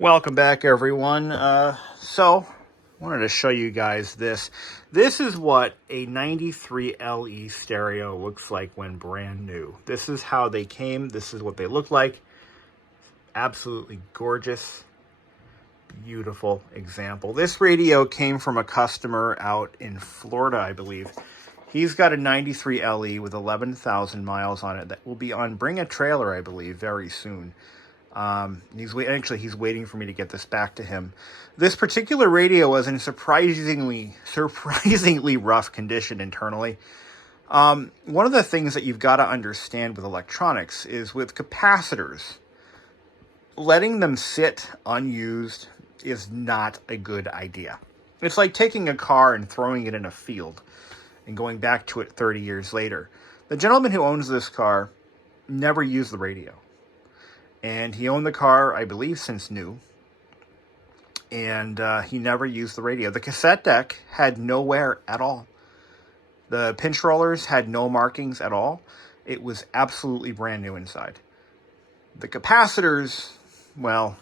Welcome back, everyone. I wanted to show you guys this. This is what a 93 LE stereo looks like when brand new. This is how they came. This is what they look like. Absolutely gorgeous. Beautiful example. This radio came from a customer out in Florida, I believe. He's got a 93 LE with 11,000 miles on it that will be on Bring a Trailer, I believe, very soon. He's waiting for me to get this back to him. This particular radio was in surprisingly rough condition internally. One of the things that you've got to understand with electronics is with capacitors, letting them sit unused is not a good idea. It's like taking a car and throwing it in a field and going back to it 30 years later. The gentleman who owns this car never used the radio. And he owned the car, I believe, since new. And he never used the radio. The cassette deck had no wear at all. The pinch rollers had no markings at all. It was absolutely brand new inside. The capacitors, well,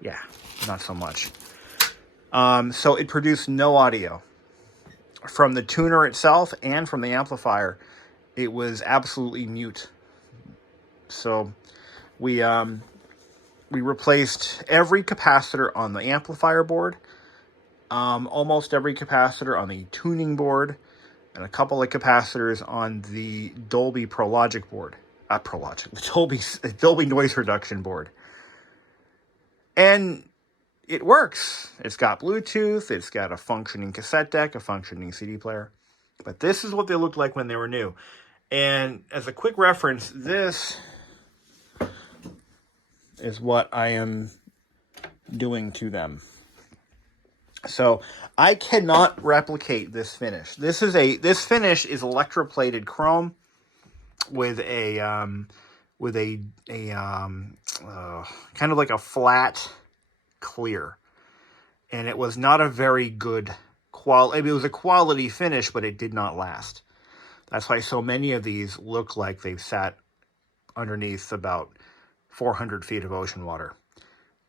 yeah, not so much. So it produced no audio. From the tuner itself and from the amplifier, it was absolutely mute. So we replaced every capacitor on the amplifier board, almost every capacitor on the tuning board, and a couple of capacitors on the Dolby ProLogic board. The Dolby noise reduction board. And it works. It's got Bluetooth, it's got a functioning cassette deck, a functioning CD player. But this is what they looked like when they were new. And as a quick reference, this is what I am doing to them. So I cannot replicate this finish. This finish is electroplated chrome with a kind of like a flat clear, and it was not a very good quality. It was a quality finish, but it did not last. That's why so many of these look like they've sat underneath about 400 feet of ocean water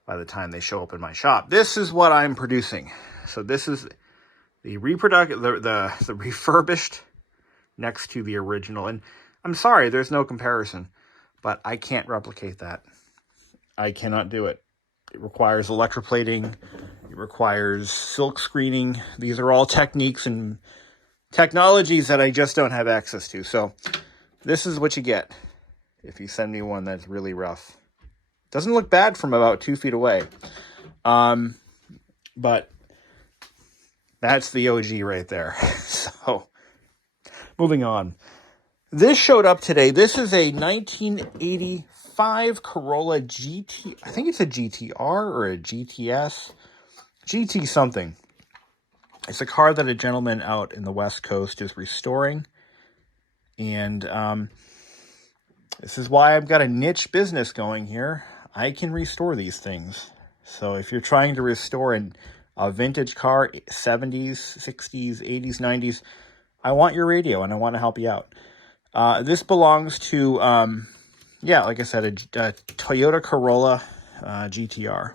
by the time they show up in my shop. This is what I'm producing. So this is the the refurbished next to the original. And I'm sorry, there's no comparison, but I can't replicate that. I cannot do it. It requires electroplating. It requires silk screening. These are all techniques and technologies that I just don't have access to. So this is what you get if you send me one that's really rough. Doesn't look bad from about 2 feet away. But that's the OG right there. So moving on. This showed up today. This is a 1985 Corolla GT. I think it's a GTR or a GTS. GT something. It's a car that a gentleman out in the West Coast is restoring. And this is why I've got a niche business going here. I can restore these things. So if you're trying to restore a vintage car, 70s, 60s, 80s, 90s, I want your radio and I want to help you out. This belongs to, like I said, a Toyota Corolla GTR.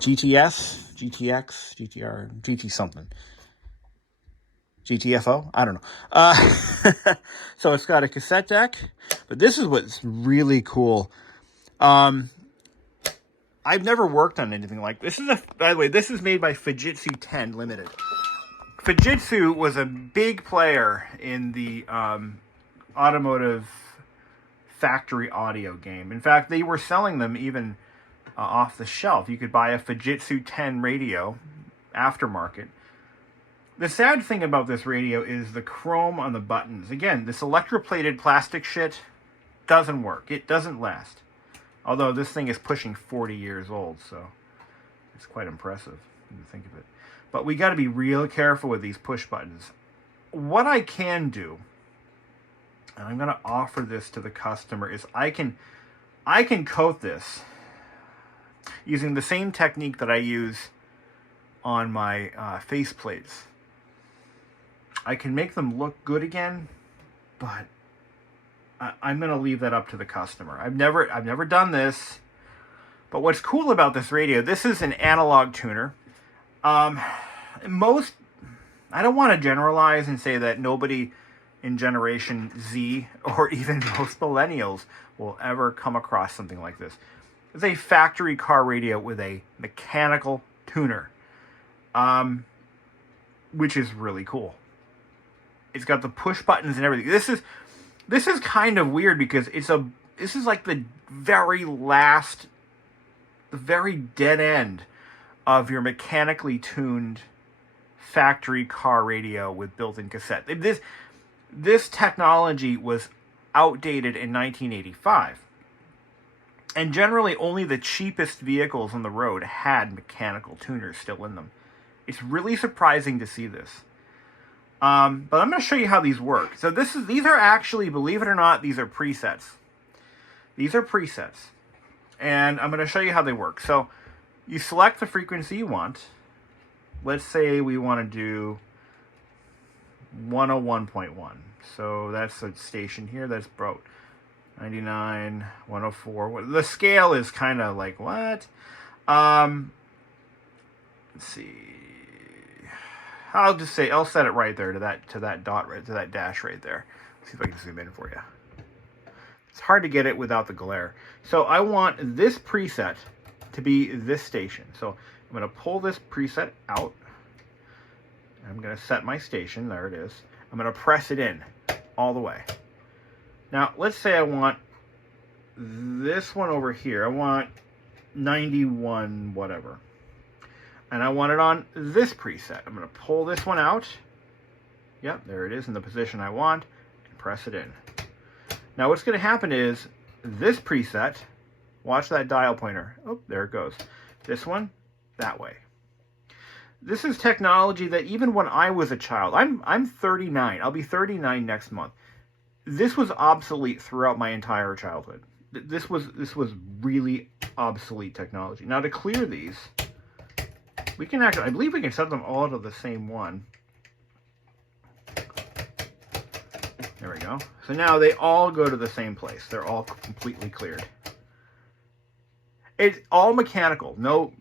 GTS, GTX, GTR, GT something. GTFO? I don't know. So it's got a cassette deck, but this is what's really cool. I've never worked on anything like this. By the way, this is made by Fujitsu 10 Limited. Fujitsu was a big player in the automotive factory audio game. In fact, they were selling them even off the shelf. You could buy a Fujitsu 10 radio aftermarket. The sad thing about this radio is the chrome on the buttons. Again, this electroplated plastic shit doesn't work. It doesn't last. Although this thing is pushing 40 years old, so it's quite impressive when you think of it. But we got to be real careful with these push buttons. What I can do, and I'm going to offer this to the customer, is I can coat this using the same technique that I use on my face plates. I can make them look good again, but I'm going to leave that up to the customer. I've never done this, but what's cool about this radio, this is an analog tuner. Most, I don't want to generalize and say that nobody in Generation Z or even most millennials will ever come across something like this. It's a factory car radio with a mechanical tuner, which is really cool. It's got the push buttons and everything. This is kind of weird because this is like the very dead end of your mechanically tuned factory car radio with built-in cassette. This technology was outdated in 1985. And generally only the cheapest vehicles on the road had mechanical tuners still in them. It's really surprising to see this. But I'm going to show you how these work. So these are actually, believe it or not, these are presets. These are presets. And I'm going to show you how they work. So you select the frequency you want. Let's say we want to do 101.1. So that's a station here. That's broke. 99, 104. The scale is kind of like, what? Let's see. I'll set it right there to that dot, right to that dash right there. Let's see if I can zoom in for you. It's hard to get it without the glare. So I want this preset to be this station. So I'm going to pull this preset out. I'm going to set my station. There it is. I'm going to press it in all the way. Now, let's say I want this one over here. I want 91 whatever. And I want it on this preset. I'm going to pull this one out. Yep, there it is in the position I want. And press it in. Now, what's going to happen is this preset, watch that dial pointer. Oh, there it goes. This one, that way. This is technology that even when I was a child, I'm 39. I'll be 39 next month. This was obsolete throughout my entire childhood. This was really obsolete technology. Now to clear these, we can actually, I believe we can set them all to the same one. There we go. So now they all go to the same place. They're all completely cleared. It's all mechanical. No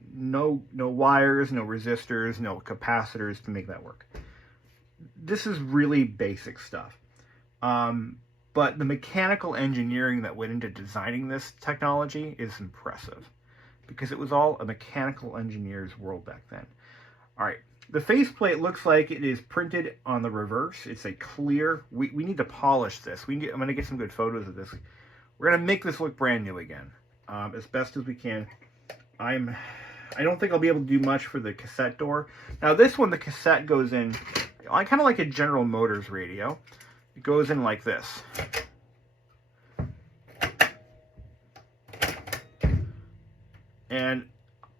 wires, no resistors, no capacitors to make that work. This is really basic stuff. But the mechanical engineering that went into designing this technology is impressive because it was all a mechanical engineer's world back then. All right, the faceplate looks like it is printed on the reverse. It's a clear, we need to polish this. I'm going to get some good photos of this. We're going to make this look brand new again, as best as we can. I don't think I'll be able to do much for the cassette door. Now this one, the cassette goes in, I kind of like a General Motors radio. It goes in like this. And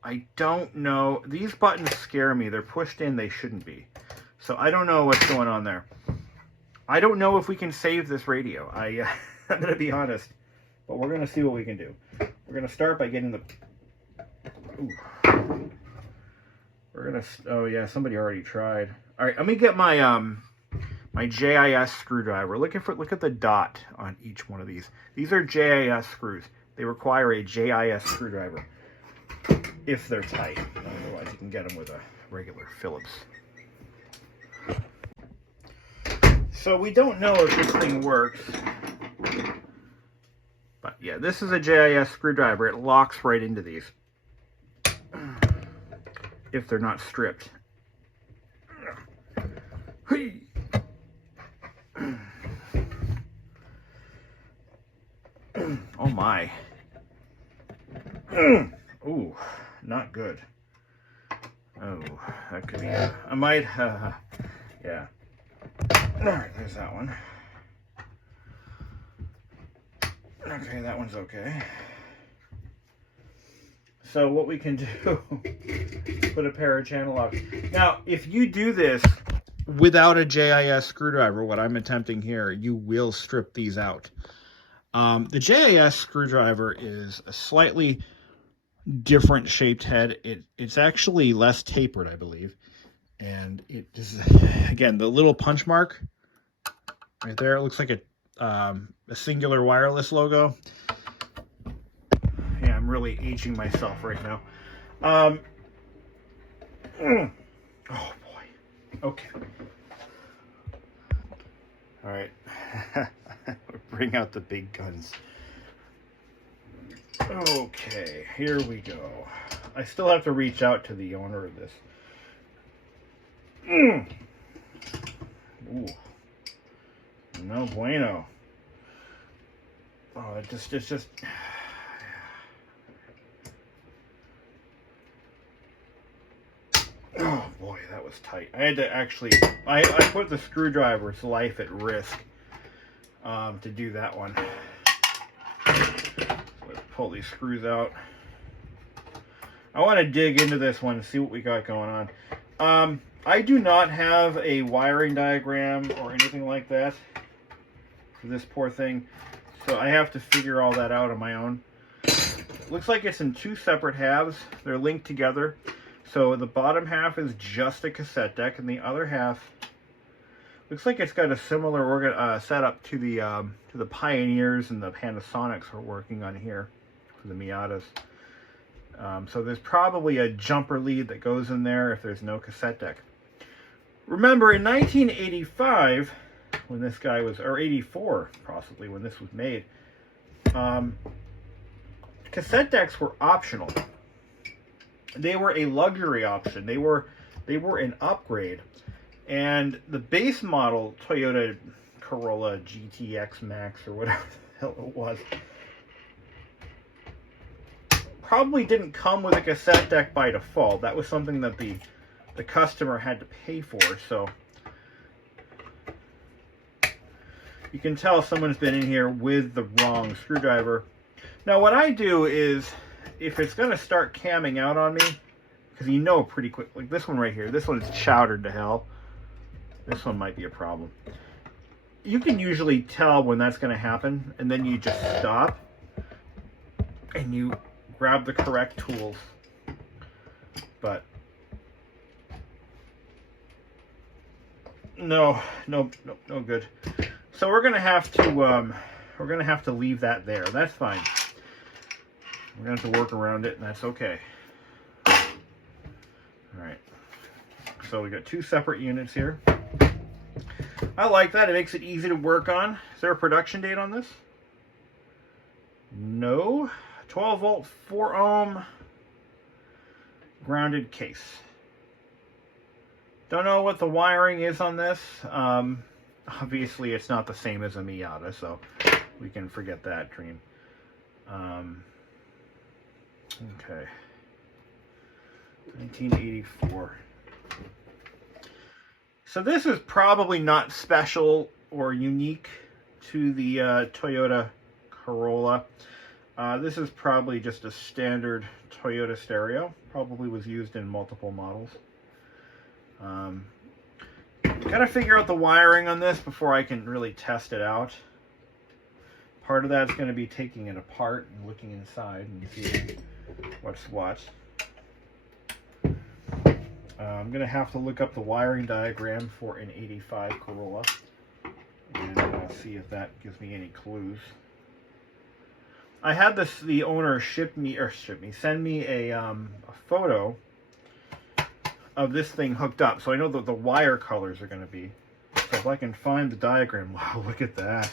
I don't know, these buttons scare me. They're pushed in, they shouldn't be. So I don't know what's going on there. I don't know if we can save this radio. I'm going to be honest. But we're going to see what we can do. We're going to start by getting the... Ooh. We're going to... Oh yeah, somebody already tried. All right, let me get my... my JIS screwdriver. Look at the dot on each one of these. These are JIS screws. They require a JIS screwdriver if they're tight. Otherwise, you can get them with a regular Phillips. So we don't know if this thing works. But yeah, this is a JIS screwdriver. It locks right into these if they're not stripped. Oh my. Ooh, not good. Oh, that could be, I might, yeah. Alright, there's that one. Okay, that one's okay. So what we can do, put a pair of channel locks. Now, if you do this without a JIS screwdriver, what I'm attempting here, you will strip these out. The JIS screwdriver is a slightly different shaped head. It's actually less tapered, I believe. And it is, again, the little punch mark right there, it looks like a singular wireless logo. Yeah, I'm really aging myself right now. Oh boy. Okay. All right. Bring out the big guns. Okay, here we go. I still have to reach out to the owner of this. Ooh. No bueno. Oh, it's just. Oh boy, that was tight. I had to actually, I put the screwdriver's life at risk to do that one. Let's pull these screws out. I want to dig into this one and see what we got going on. I do not have a wiring diagram or anything like that for this poor thing, so I have to figure all that out on my own. Looks like it's in two separate halves. They're linked together. So the bottom half is just a cassette deck, and the other half looks like it's got a similar setup to the Pioneers and the Panasonics we're working on here for the Miatas. So there's probably a jumper lead that goes in there if there's no cassette deck. Remember, in 1985, when this guy was, or 84 possibly, when this was made, cassette decks were optional. They were a luxury option. They were an upgrade. And the base model Toyota Corolla GTX Max, or whatever the hell it was, probably didn't come with a cassette deck by default. That was something that the customer had to pay for. So you can tell someone's been in here with the wrong screwdriver. Now what I do is, if it's going to start camming out on me, because you know pretty quick, like this one right here, this one is chowdered to hell. This one might be a problem. You can usually tell when that's going to happen, and then you just stop and you grab the correct tools. But no good. So we're gonna have to leave that there. That's fine. We're gonna have to work around it, and that's okay. All right. So we got two separate units here. I like that. It makes it easy to work on. Is there a production date on this? No. 12 volt, 4 ohm, grounded case. Don't know what the wiring is on this. Obviously, it's not the same as a Miata, so we can forget that dream. Okay. 1984. So this is probably not special or unique to the Toyota Corolla. This is probably just a standard Toyota stereo. Probably was used in multiple models. Gotta figure out the wiring on this before I can really test it out. Part of that's going to be taking it apart and looking inside and seeing what's what. I'm going to have to look up the wiring diagram for an 85 Corolla and see if that gives me any clues. I had the owner send me a photo of this thing hooked up, so I know that the wire colors are going to be. So if I can find the diagram, wow, look at that.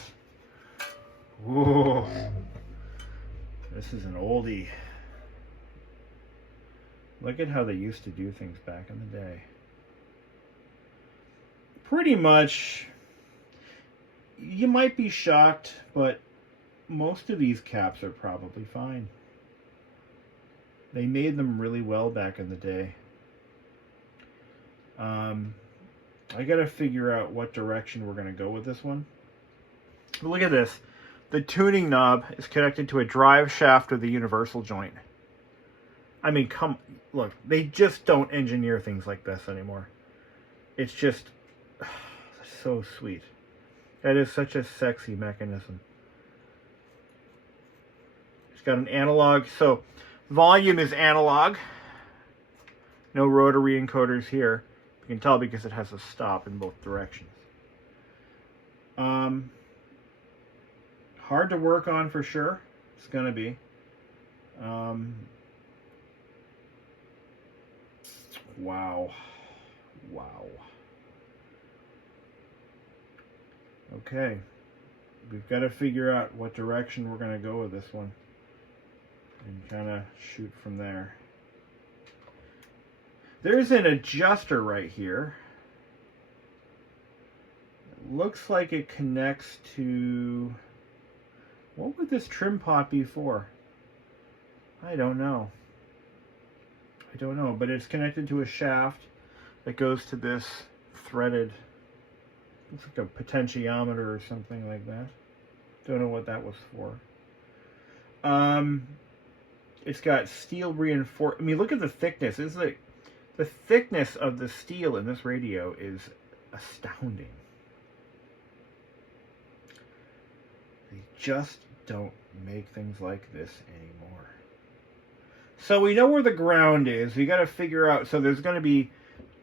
Whoa, this is an oldie. Look at how they used to do things back in the day. Pretty much, you might be shocked, but most of these caps are probably fine. They made them really well back in the day. I gotta figure out what direction we're gonna go with this one. But look at this. The tuning knob is connected to a drive shaft of the universal joint. I mean, look, they just don't engineer things like this anymore. It's just so sweet. That is such a sexy mechanism. It's got an analog, so volume is analog. No rotary encoders here. You can tell because it has a stop in both directions. Hard to work on for sure. It's going to be. Wow. Wow. Okay. We've got to figure out what direction we're going to go with this one. And kind of shoot from there. There's an adjuster right here. It looks like it connects to... What would this trim pot be for? I don't know. I don't know, but it's connected to a shaft that goes to this threaded, looks like a potentiometer or something like that. Don't know what that was for. It's got steel reinforced. I mean, look at the thickness. It's like the thickness of the steel in this radio is astounding. They just don't make things like this anymore. So we know where the ground is. We got to figure out. So there's going to be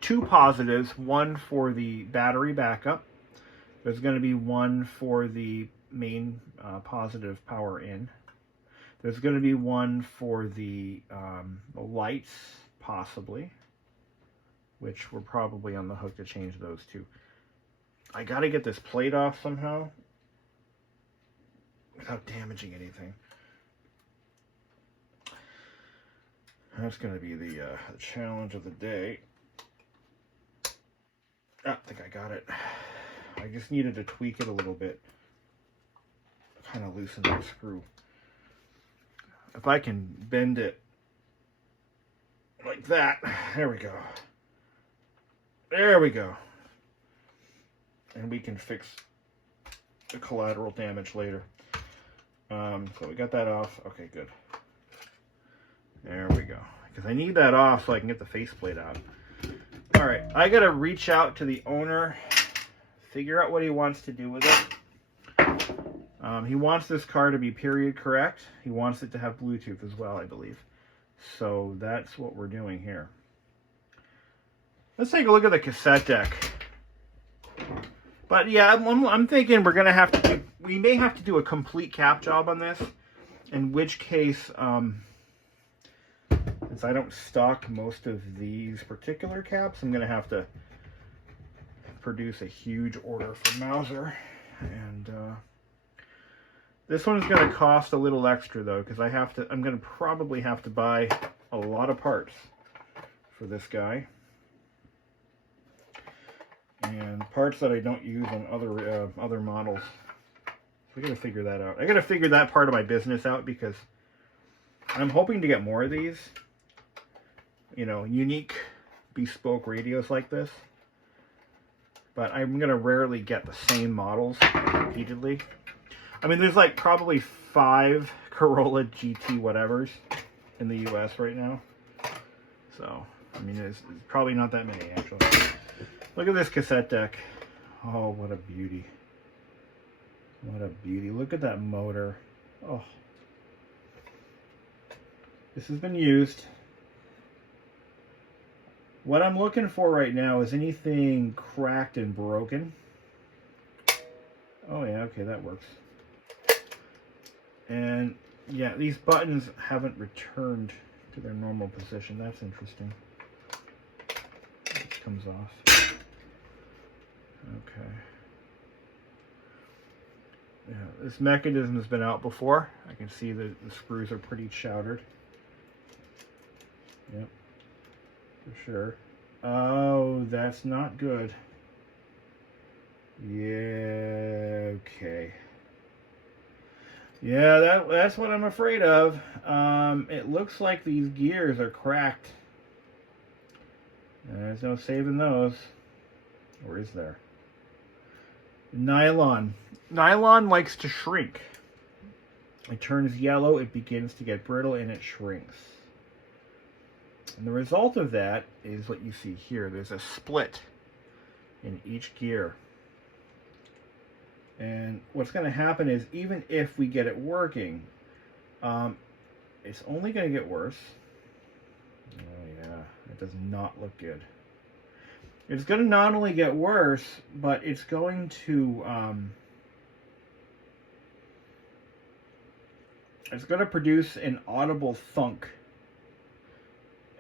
two positives. One for the battery backup. There's going to be one for the main positive power in. There's going to be one for the lights, possibly, which we're probably on the hook to change those two. I got to get this plate off somehow without damaging anything. That's going to be the challenge of the day. I think I got it. I just needed to tweak it a little bit. Kind of loosen that screw. If I can bend it like that, there we go. There we go. And we can fix the collateral damage later. So we got that off. Okay, good. There we go. Because I need that off so I can get the faceplate out. All right, I got to reach out to the owner, figure out what he wants to do with it. He wants this car to be period correct. He wants it to have Bluetooth as well, I believe. So that's what we're doing here. Let's take a look at the cassette deck. But yeah, I'm thinking we're gonna have to do, we may have to do a complete cap job on this. In which case, since I don't stock most of these particular caps, I'm gonna have to produce a huge order for Mauser. And this one's going to cost a little extra though, because I'm going to probably have to buy a lot of parts for this guy. And parts that I don't use on other models. So I got to figure that out. I got to figure that part of my business out, because I'm hoping to get more of these, you know, unique bespoke radios like this. But I'm going to rarely get the same models repeatedly. I mean, there's like probably 5 Corolla GT whatevers in the US right now. So, I mean, it's probably not that many, actually. Look at this cassette deck. Oh, what a beauty. What a beauty. Look at that motor. Oh. This has been used. What I'm looking for right now is anything cracked and broken. Oh, yeah, okay, that works. And yeah, these buttons haven't returned to their normal position. That's interesting. This comes off. Okay. Yeah, this mechanism has been out before. I can see that the screws are pretty chowdered. Yep, for sure. Oh, that's not good. Yeah, okay. Yeah, that's what I'm afraid of. It looks like these gears are cracked. There's no saving those. Or is there? Nylon. Nylon likes to shrink. It turns yellow, it begins to get brittle, and it shrinks. And the result of that is what you see here. There's a split in each gear. And what's going to happen is, even if we get it working, it's only going to get worse. Oh yeah, it does not look good. It's going to not only get worse, but it's going to It's going to produce an audible thunk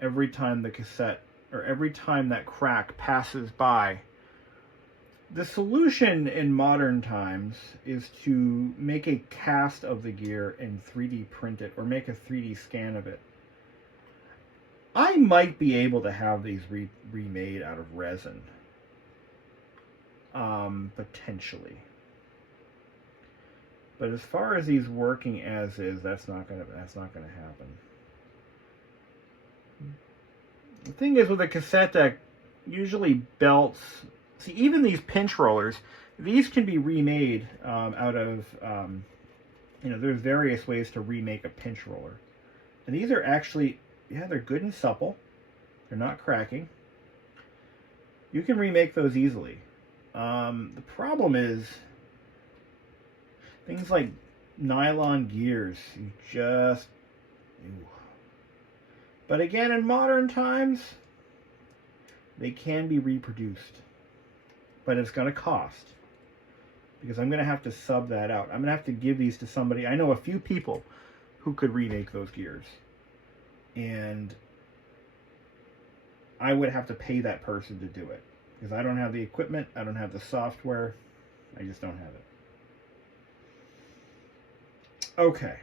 every time the cassette, or every time that crack passes by. The solution in modern times is to make a cast of the gear and 3D print it, or make a 3D scan of it. I might be able to have these remade out of resin, potentially. But as far as these working as is, that's not gonna happen. The thing is, with a cassette deck, usually belts. See, even these pinch rollers, these can be remade out of, there's various ways to remake a pinch roller. And these are actually, yeah, they're good and supple. They're not cracking. You can remake those easily. The problem is, things like nylon gears, you just, ew. But again, in modern times, they can be reproduced. But it's going to cost, because I'm going to have to sub that out. I'm going to have to give these to somebody. I know a few people who could remake those gears, and I would have to pay that person to do it, because I don't have the equipment, I don't have the software, I just don't have it. Okay,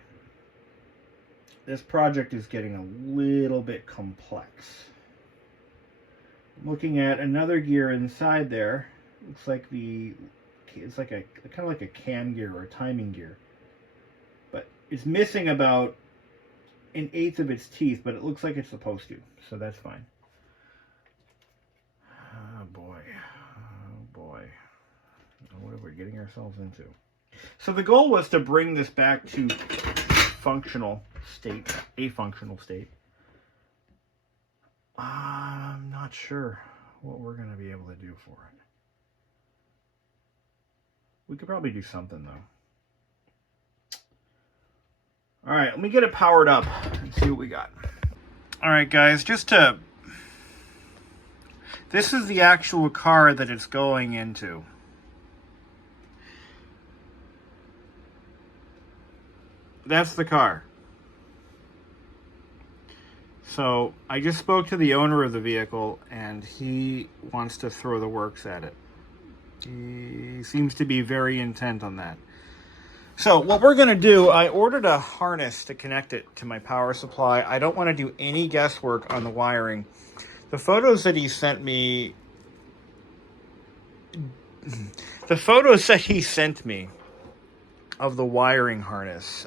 this project is getting a little bit complex. Looking at another gear inside there. Looks like it's like a kind of like a cam gear or a timing gear, but it's missing about 1/8 of its teeth, but it looks like it's supposed to, so that's fine. Oh boy, what are we getting ourselves into? So the goal was to bring this back to functional state, a functional state. I'm not sure what we're going to be able to do for it. We could probably do something, though. All right, let me get it powered up and see what we got. All right, guys, this is the actual car that it's going into. That's the car. So I just spoke to the owner of the vehicle, and he wants to throw the works at it. He seems to be very intent on that. So what we're going to do, I ordered a harness to connect it to my power supply. I don't want to do any guesswork on the wiring. The photos that he sent me of the wiring harness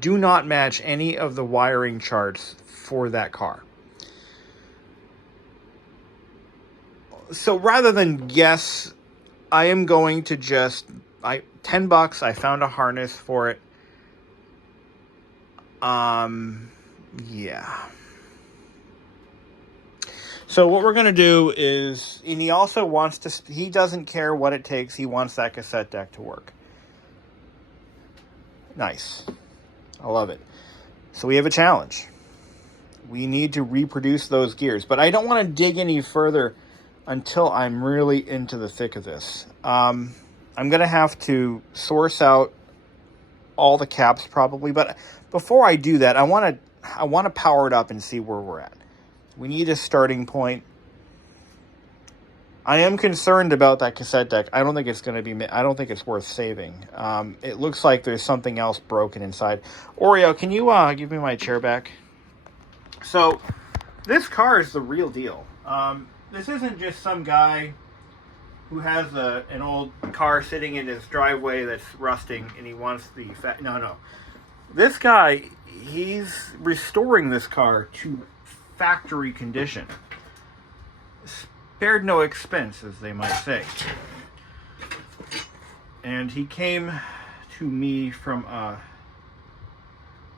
do not match any of the wiring charts for that car. So rather than guess, I am going to just, $10, I found a harness for it. Yeah. So what we're going to do is, and he also wants to, he doesn't care what it takes, he wants that cassette deck to work. Nice. I love it. So we have a challenge. We need to reproduce those gears, but I don't want to dig any further until I'm really into the thick of this. I'm going to have to source out all the caps probably, but before I do that, I want to power it up and see where we're at. We need a starting point. I am concerned about that cassette deck. I don't think it's worth saving. It looks like there's something else broken inside. Oreo, can you give me my chair back? So this car is the real deal. This isn't just some guy who has an old car sitting in his driveway that's rusting and he wants the no. This guy, he's restoring this car to factory condition. Spared no expense, as they might say. And he came to me from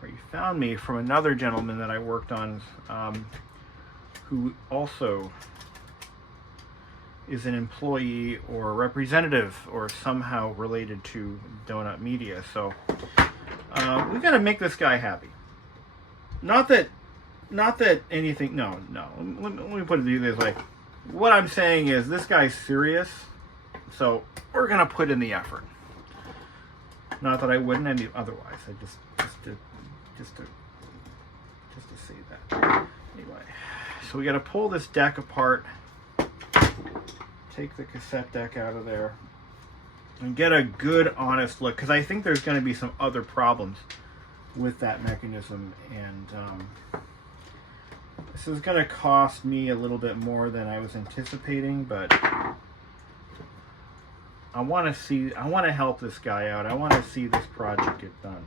he found me from another gentleman that I worked on, who also is an employee or representative or somehow related to Donut Media. So we got to make this guy happy. Not that anything. No. Let me put it this way. What I'm saying is this guy's serious, so we're gonna put in the effort. Not that I wouldn't any otherwise. I just to say that. Anyway, so we got to pull this deck apart, take the cassette deck out of there, and get a good, honest look, because I think there's going to be some other problems with that mechanism, and this is going to cost me a little bit more than I was anticipating, but I want to help this guy out. I want to see this project get done.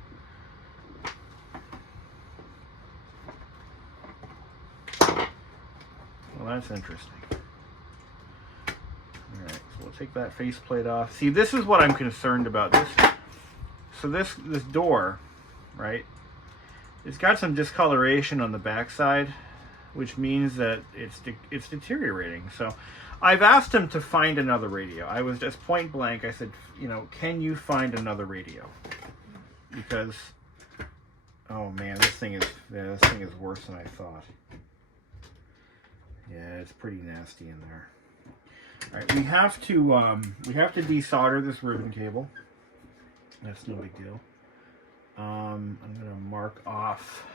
Well, that's interesting. All right, so we'll take that faceplate off. See, this is what I'm concerned about. So this door, right? It's got some discoloration on the backside, which means that it's deteriorating. So I've asked him to find another radio. I was just point blank. I said, you know, can you find another radio? Because, oh man, this thing is worse than I thought. Yeah, it's pretty nasty in there. All right, we have to desolder this ribbon cable. That's no big deal. I'm gonna mark off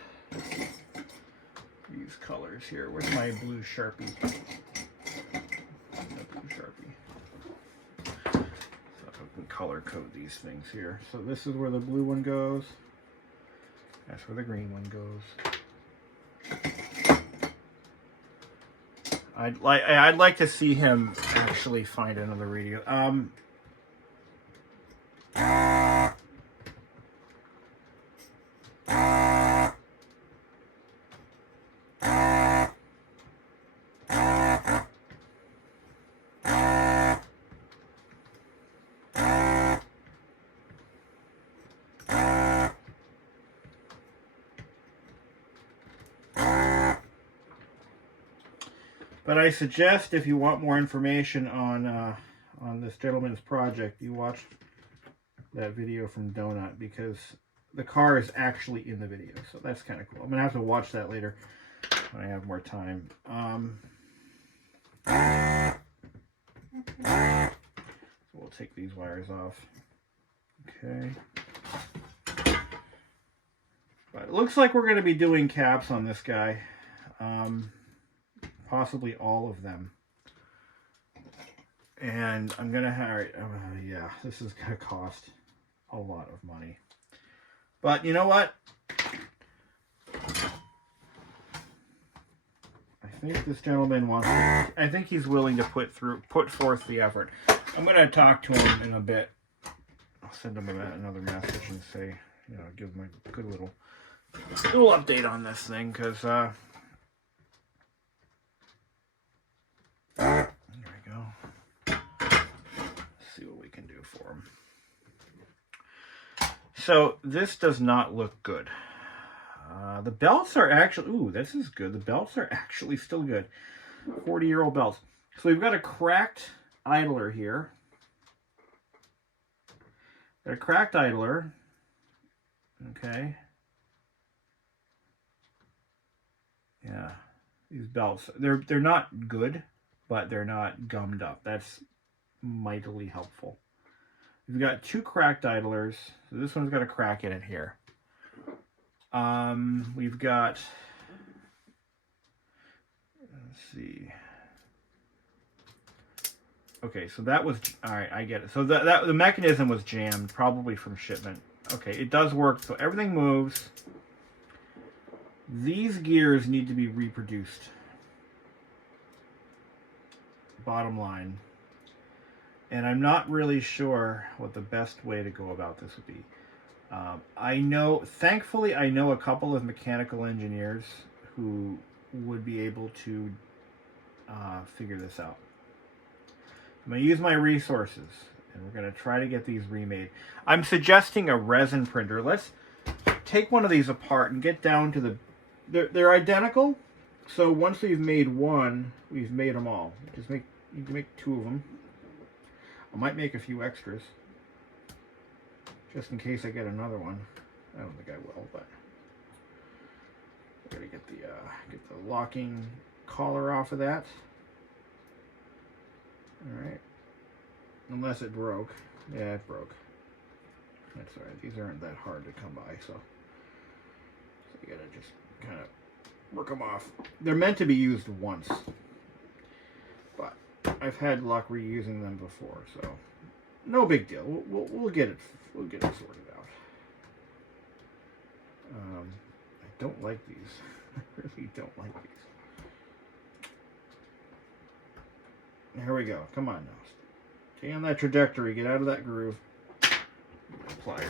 these colors here. Where's my blue Sharpie? Blue Sharpie. So I can color code these things here. So this is where the blue one goes. That's where the green one goes. I'd like to see him actually find another radio. But I suggest, if you want more information on this gentleman's project, you watch that video from Donut, because the car is actually in the video. So that's kind of cool. I'm going to have to watch that later when I have more time. So we'll take these wires off. Okay. But it looks like we're going to be doing caps on this guy. Possibly all of them. And I'm going to have, yeah, this is going to cost a lot of money. But you know what? I think this gentleman wants to, I think he's willing to put forth the effort. I'm going to talk to him in a bit. I'll send him another message and say, you know, give him a good little update on this thing, because there we go. Let's see what we can do for him. So this does not look good. The belts are actually, ooh, this is good. The belts are actually still good. 40-year-old belts. So we've got a cracked idler here. Got a cracked idler. Okay. Yeah. These belts, they're not good, but they're not gummed up. That's mightily helpful. We've got two cracked idlers. So this one's got a crack in it here. We've got, let's see. Okay, so that was, all right, I get it. So the mechanism was jammed, probably from shipment. Okay, it does work, so everything moves. These gears need to be reproduced. Bottom line. And I'm not really sure what the best way to go about this would be. I know, thankfully, I know a couple of mechanical engineers who would be able to figure this out. I'm going to use my resources, and we're going to try to get these remade. I'm suggesting a resin printer. Let's take one of these apart and get down to the... They're identical, so once we've made one, we've made them all. You can make two of them. I might make a few extras, just in case I get another one. I don't think I will, but I gotta get the locking collar off of that. All right, unless it broke. Yeah, it broke. That's all right. These aren't that hard to come by, so you gotta just kind of work them off. They're meant to be used once, but I've had luck reusing them before, so no big deal. We'll get it sorted out. I don't like these. I really don't like these. Here we go. Come on now. Stay on that trajectory. Get out of that groove. Pliers.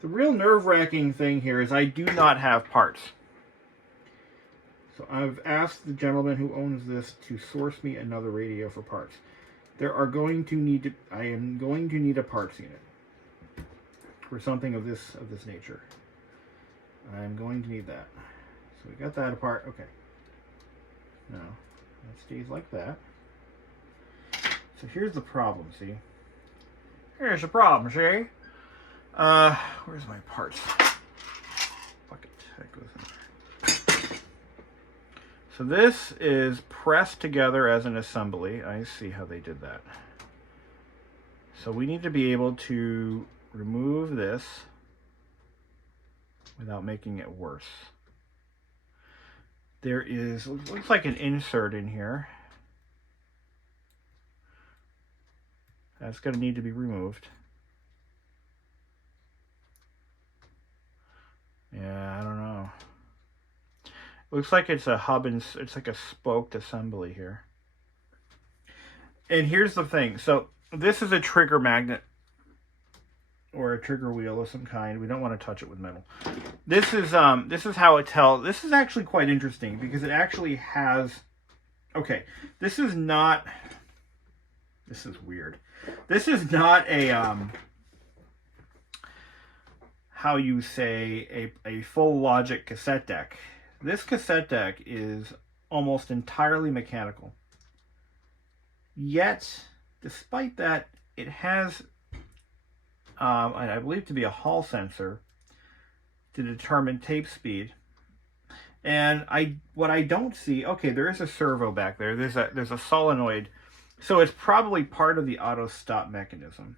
The real nerve-wracking thing here is I do not have parts. So I've asked the gentleman who owns this to source me another radio for parts. I am going to need a parts unit for something of this nature. I'm going to need that. So we got that apart. Okay. Now, it stays like that. So here's the problem, see? Here's the problem, see? Where's my parts? Bucket. That goes in there. So this is pressed together as an assembly. I see how they did that. So we need to be able to remove this without making it worse. There is, looks like an insert in here. That's going to need to be removed. Yeah, I don't know. Looks like it's a hub and it's like a spoked assembly here. And here's the thing. So this is a trigger magnet or a trigger wheel of some kind. We don't want to touch it with metal. This is how it tells. This is actually quite interesting because it actually has, okay, this is not, this is weird. This is not a, how you say, a full logic cassette deck. This cassette deck is almost entirely mechanical. Yet, despite that, it has, I believe to be a Hall sensor to determine tape speed. And what I don't see, okay, there is a servo back there. There's a solenoid. So it's probably part of the auto stop mechanism.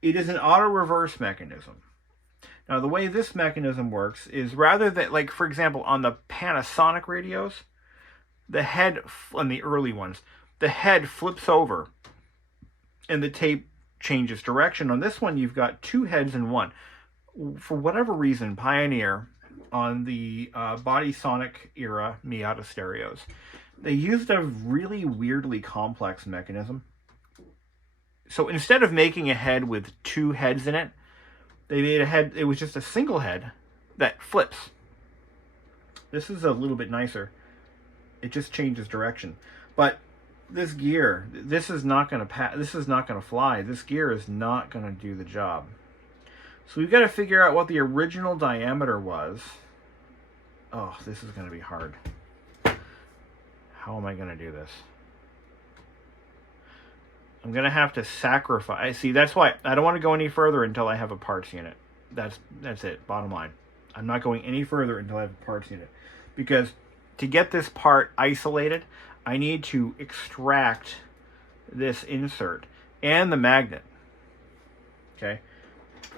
It is an auto reverse mechanism. Now the way this mechanism works is rather than, like for example, on the Panasonic radios, the head, on the early ones, the head flips over and the tape changes direction. On this one, you've got two heads in one. For whatever reason, Pioneer, on the Bodysonic era Miata stereos, they used a really weirdly complex mechanism. So instead of making a head with two heads in it, they made a head, it was just a single head that flips. This is a little bit nicer. It just changes direction. But this gear, this is not going to fly. This gear is not going to do the job. So we've got to figure out what the original diameter was. Oh, this is going to be hard. How am I going to do this? I'm going to have to sacrifice. See, that's why I don't want to go any further until I have a parts unit. That's it, bottom line. I'm not going any further until I have a parts unit. Because to get this part isolated, I need to extract this insert and the magnet. Okay?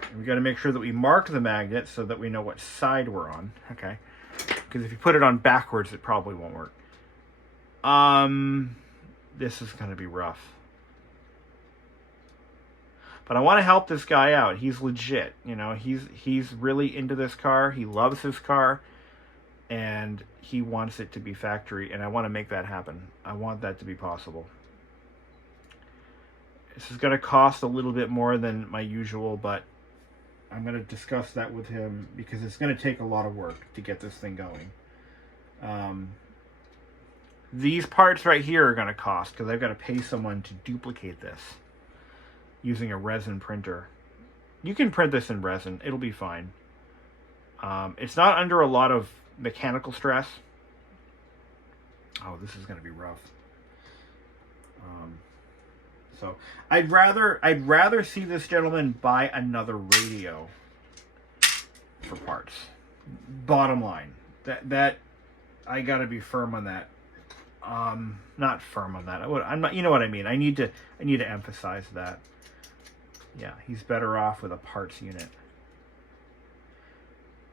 And we've got to make sure that we mark the magnet so that we know what side we're on. Okay? Because if you put it on backwards, it probably won't work. This is going to be rough. But I want to help this guy out. He's legit. You know, he's really into this car. He loves his car. And he wants it to be factory. And I want to make that happen. I want that to be possible. This is going to cost a little bit more than my usual, but I'm going to discuss that with him because it's going to take a lot of work to get this thing going. These parts right here are going to cost because I've got to pay someone to duplicate this using a resin printer. You can print this in resin. It'll be fine. It's not under a lot of mechanical stress. Oh, this is going to be rough. So I'd rather see this gentleman buy another radio for parts. Bottom line, that I got to be firm on that. not firm on that. I'm not. You know what I mean. I need to emphasize that. Yeah, he's better off with a parts unit.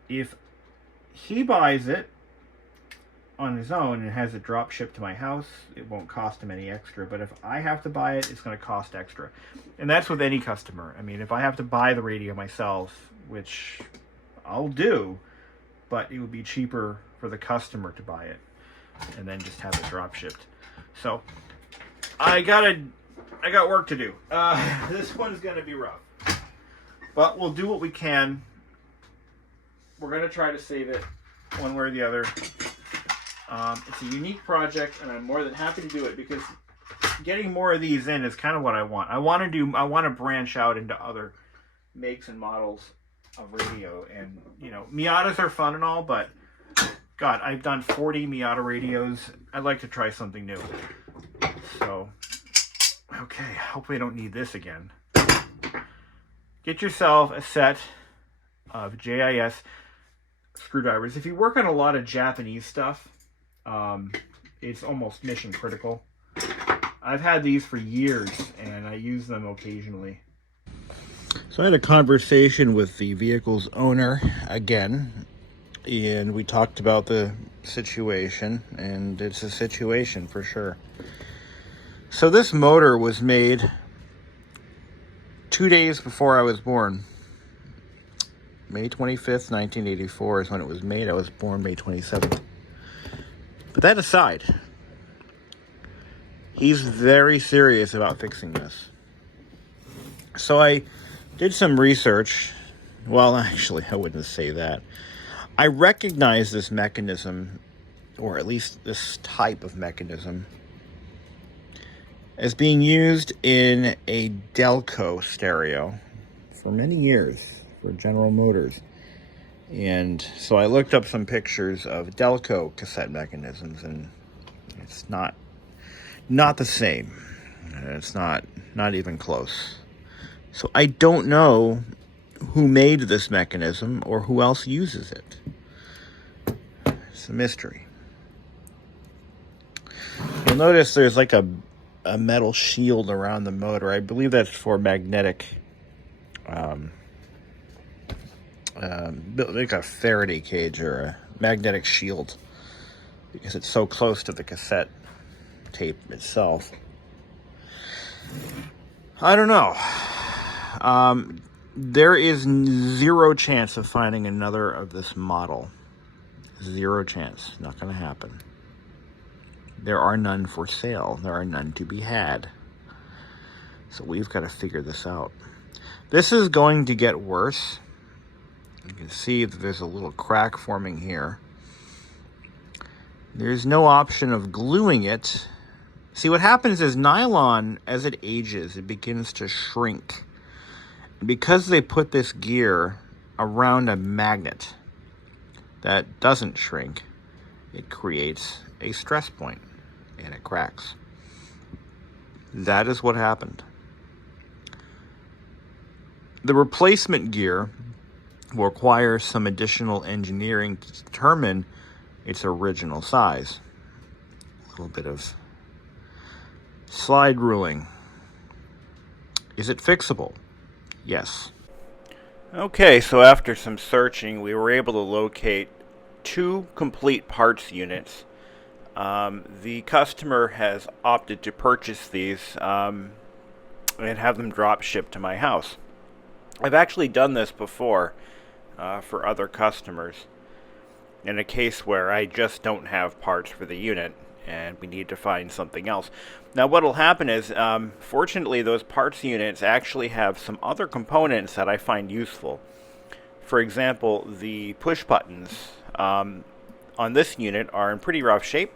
If he buys it on his own and has it drop shipped to my house, it won't cost him any extra. But if I have to buy it, it's going to cost extra. And that's with any customer. I mean, if I have to buy the radio myself, which I'll do, but it would be cheaper for the customer to buy it and then just have it drop shipped. So I got work to do. This one's going to be rough, but we'll do what we can. We're going to try to save it one way or the other. It's a unique project, and I'm more than happy to do it because getting more of these in is kind of what I want. I want to branch out into other makes and models of radio, and you know, Miatas are fun and all, but God, I've done 40 Miata radios. I'd like to try something new. So, okay, hopefully I don't need this again. Get yourself a set of JIS screwdrivers. If you work on a lot of Japanese stuff, it's almost mission critical. I've had these for years and I use them occasionally. So I had a conversation with the vehicle's owner again, and we talked about the situation, and it's a situation for sure. So this motor was made 2 days before I was born. May 25th, 1984 is when it was made. I was born May 27th. But that aside, he's very serious about fixing this. So I did some research. Well, actually, I wouldn't say that. I recognize this mechanism, or at least this type of mechanism, as being used in a Delco stereo for many years for General Motors. And so I looked up some pictures of Delco cassette mechanisms, and it's not the same. It's not even close. So I don't know who made this mechanism or who else uses it. It's a mystery. You'll notice there's like a metal shield around the motor. I believe that's for magnetic, like a Faraday cage or a magnetic shield, because it's so close to the cassette tape itself. I don't know. There is zero chance of finding another of this model. Zero chance. Not going to happen. There are none for sale. There are none to be had. So we've got to figure this out. This is going to get worse. You can see that there's a little crack forming here. There's no option of gluing it. See, what happens is nylon, as it ages, it begins to shrink. And because they put this gear around a magnet that doesn't shrink, it creates a stress point and it cracks. That is what happened. The replacement gear will require some additional engineering to determine its original size. A little bit of slide ruling. Is it fixable? Yes. Okay, so after some searching, we were able to locate 2 complete parts units. The customer has opted to purchase these and have them drop shipped to my house. I've actually done this before for other customers in a case where I just don't have parts for the unit and we need to find something else. Now what will happen is, fortunately, those parts units actually have some other components that I find useful. For example, the push buttons on this unit are in pretty rough shape.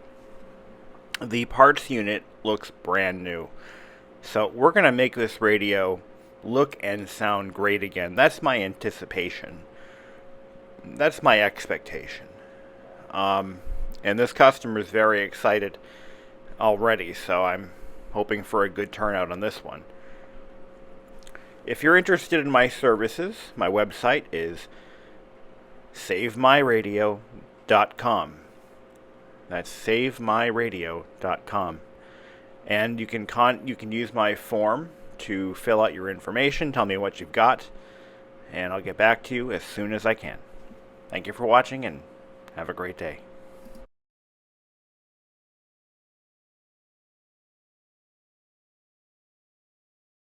The parts unit looks brand new. So we're going to make this radio look and sound great again. That's my anticipation. That's my expectation. And this customer is very excited already, so I'm hoping for a good turnout on this one. If you're interested in my services, my website is savemyradio.com. That's savemyradio.com. And you can use my form to fill out your information, tell me what you've got, and I'll get back to you as soon as I can. Thank you for watching, and have a great day.